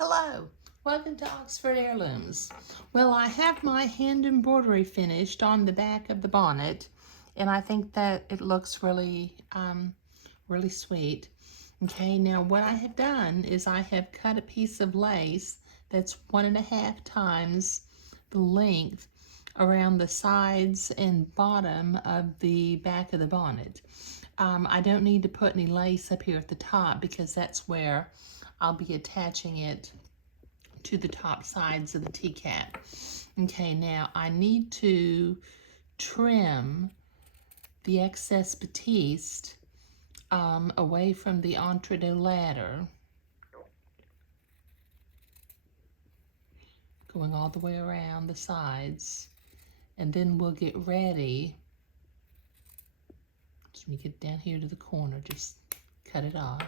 Hello, welcome to Oxford Heirlooms. Well, I have my hand embroidery finished on the back of the bonnet, and I think that it looks really sweet. Okay, now what I have done is I have cut a piece of lace that's 1.5 times the length around the sides and bottom of the back of the bonnet. I don't need to put any lace up here at the top because that's where I'll be attaching it to the top sides of the teacup. Okay, now I need to trim the excess batiste away from the entredeux ladder, going all the way around the sides, and then we'll get ready. Let me get down here to the corner, just cut it off.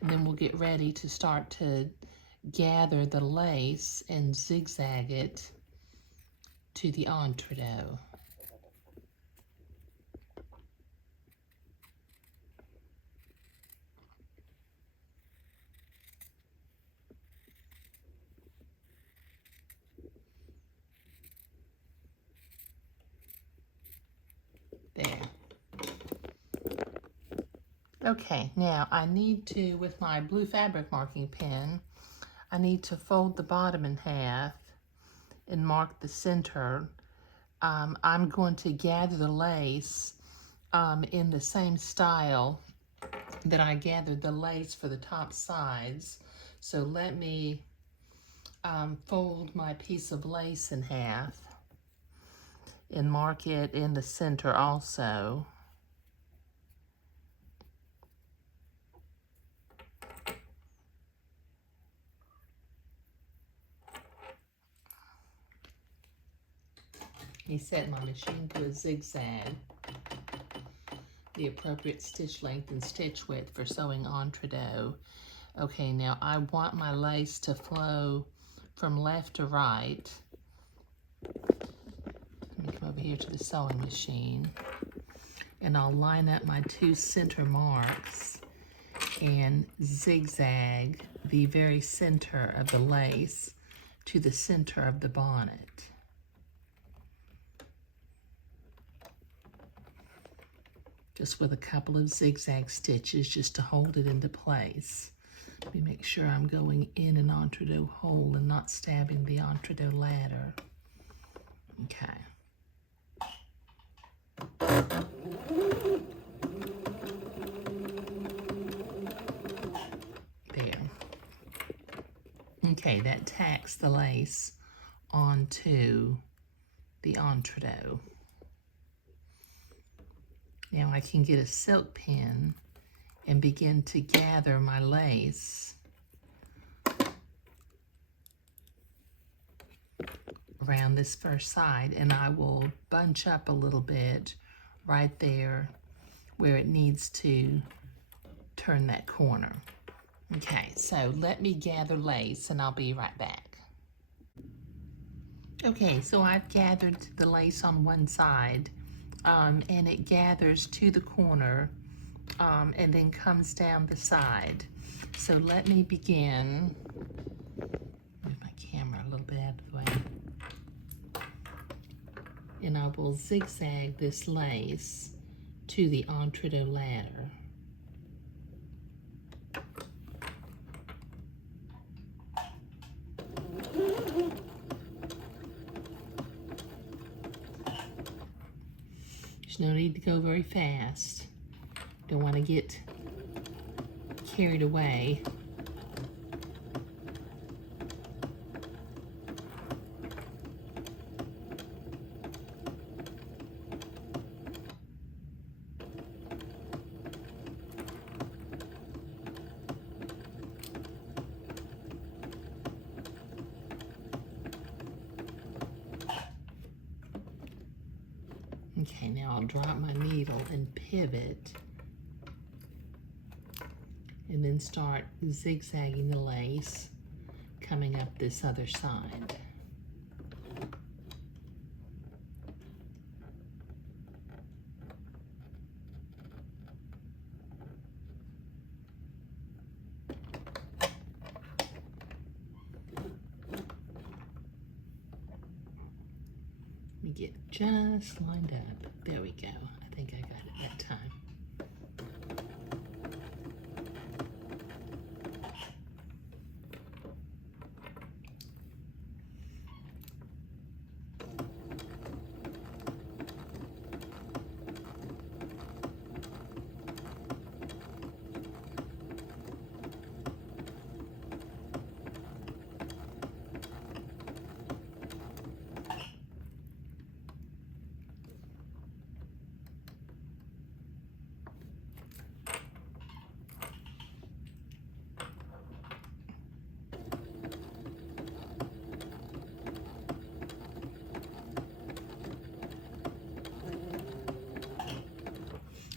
And then we'll get ready to start to gather the lace and zigzag it to the entredeux. There. Okay, now I need to, with my blue fabric marking pen, I need to fold the bottom in half and mark the center. I'm going to gather the lace in the same style that I gathered the lace for the top sides. So let me fold my piece of lace in half and mark it in the center also. He set my machine to a zigzag, the appropriate stitch length and stitch width for sewing entredeux. Okay, now I want my lace to flow from left to right. Let me come over here to the sewing machine, and I'll line up my two center marks and zigzag the very center of the lace to the center of the bonnet. Just with a couple of zigzag stitches just to hold it into place. Let me make sure I'm going in an entredeux hole and not stabbing the entredeux ladder. Okay. There. Okay, that tacks the lace onto the entredeux. Now I can get a silk pin and begin to gather my lace around this first side, and I will bunch up a little bit right there where it needs to turn that corner. Okay, so let me gather lace and I'll be right back. Okay, so I've gathered the lace on one side, and it gathers to the corner and then comes down the side. So let me begin. Move my camera a little bit out of the way. And I will zigzag this lace to the entredeux ladder. There's no need to go very fast. Don't want to get carried away. Okay, now I'll drop my needle and pivot, and then start zigzagging the lace coming up this other side. me get just lined up. There we go. I think I got it that time.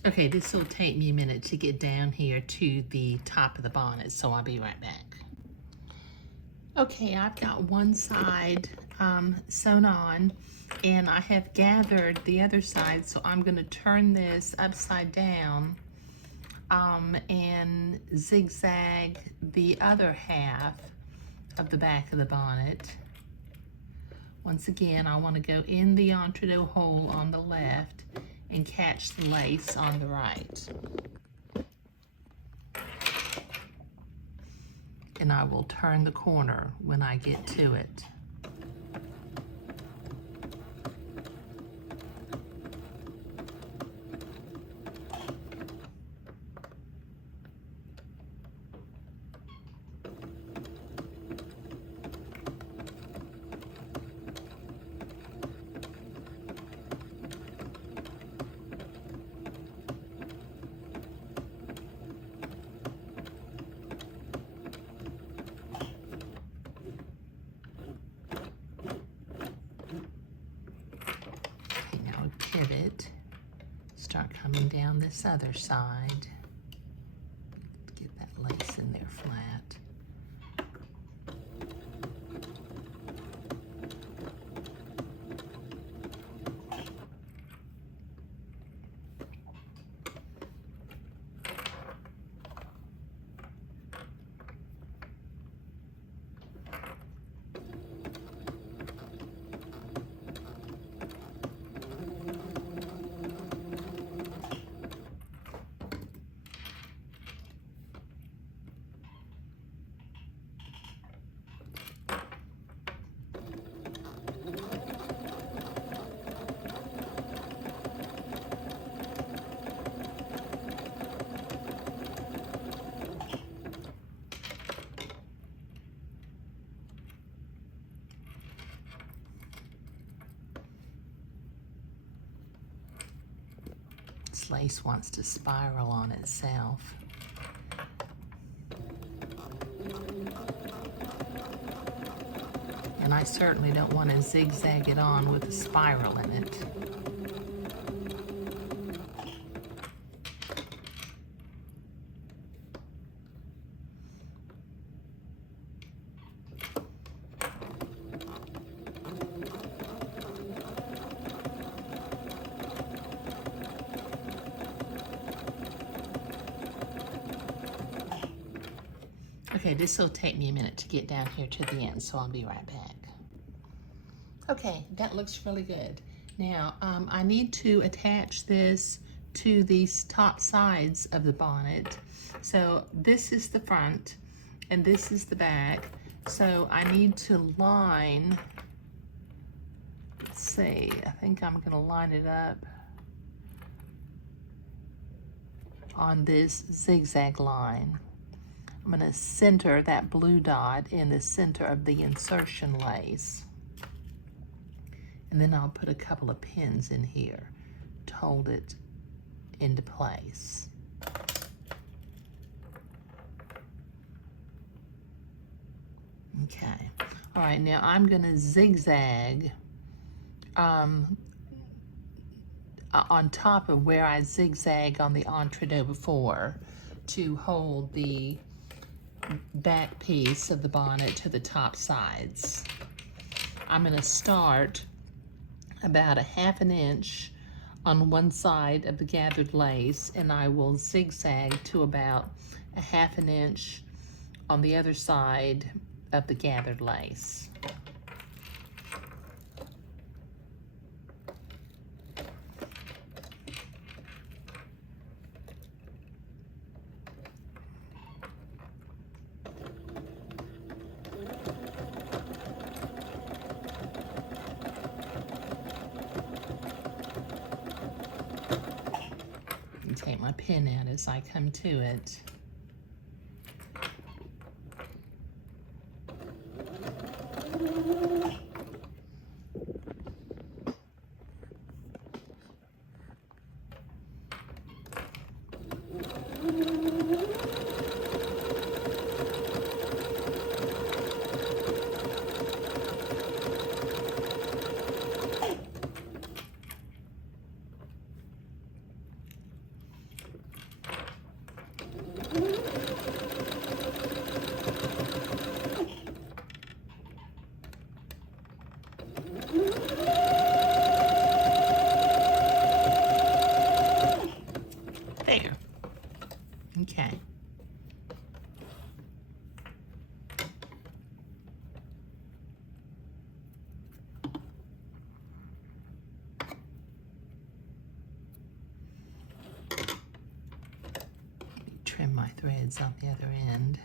Okay, this will take me a minute to get down here to the top of the bonnet, so I'll be right back. Okay, I've got one side sewn on, and I have gathered the other side, so I'm going to turn this upside down and zigzag the other half of the back of the bonnet. Once again, I want to go in the entree hole on the left and catch the lace on the right. And I will turn the corner when I get to it. Pivot, start coming down this other side, get that lace in there flat. This lace wants to spiral on itself. And I certainly don't want to zigzag it on with a spiral in it. Okay, this will take me a minute to get down here to the end, so I'll be right back. Okay, that looks really good. Now, I need to attach this to these top sides of the bonnet. So this is the front, and this is the back. So I need to line, let's see, I think I'm gonna line it up on this zigzag line. I'm going to center that blue dot in the center of the insertion lace. And then I'll put a couple of pins in here to hold it into place. Okay. All right, now I'm going to zigzag on top of where I zigzag on the entree before to hold the back piece of the bonnet to the top sides. I'm going to start about 1/2 inch on one side of the gathered lace, and I will zigzag to about 1/2 inch on the other side of the gathered lace. take my pen out as I come to it. There. Okay. Trim my threads on the other end.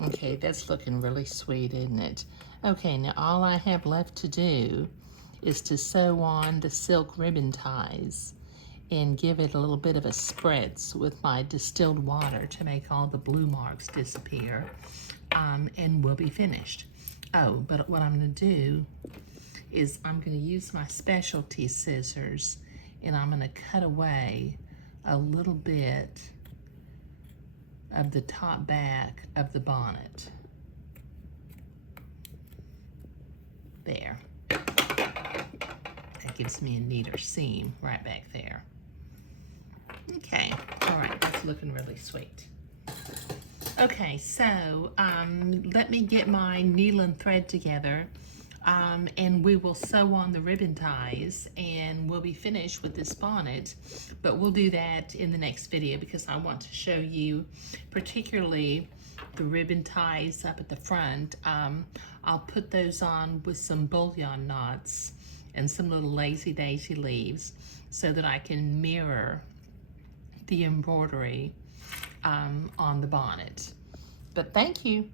Okay, that's looking really sweet, isn't it? Okay, now all I have left to do is to sew on the silk ribbon ties and give it a little bit of a spritz with my distilled water to make all the blue marks disappear, and we'll be finished. Oh, but what I'm going to do is I'm going to use my specialty scissors, and I'm going to cut away a little bit of the top back of the bonnet. There. That gives me a neater seam right back there. Okay, all right, that's looking really sweet. Okay, so let me get my needle and thread together, and we will sew on the ribbon ties, and we'll be finished with this bonnet. But we'll do that in the next video because I want to show you particularly the ribbon ties up at the front. I'll put those on with some bullion knots and some little lazy daisy leaves so that I can mirror the embroidery on the bonnet. But thank you.